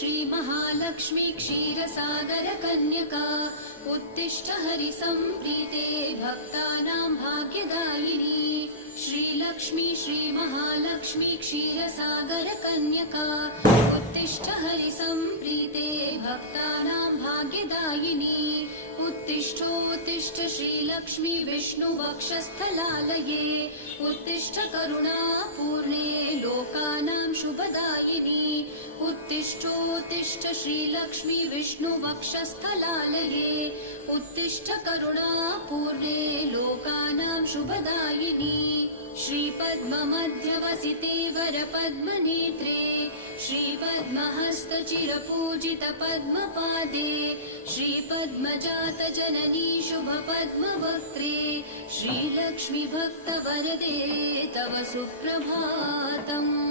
श्रीमहालक्ष्मी क्षीरसागरकन्यका उत्तिष्ठ हरिसम्प्रीते भक्तानां भाग्यदायिनी श्रीलक्ष्मी श्रीमहालक्ष्मी क्षीरसागरकन्यका उत्तिष्ठ हरिसम्प्रीते भक्तानां भाग्यदायिनी उत्तिष्ठोत्तिष्ठ श्रीलक्ष्मी विष्णुवक्षस्थलालये उत्तिष्ठ करुणापूर्णे लोकानां शुभदायिनी उत्तिष्ठोत्तिष्ठ श्रीलक्ष्मी विष्णुवक्षस्थलालये उत्तिष्ठ करुणापूर्णे लोकानां शुभदायिनी श्रीपद्ममध्यवसिते वरपद्मनेत्रे श्रीपद्महस्तचिरपूजितपद्मपादे श्रीपद्मजातजननी शुभपद्मवक्त्रे श्रीलक्ष्मी भक्तवरदे तव सुप्रभातम्।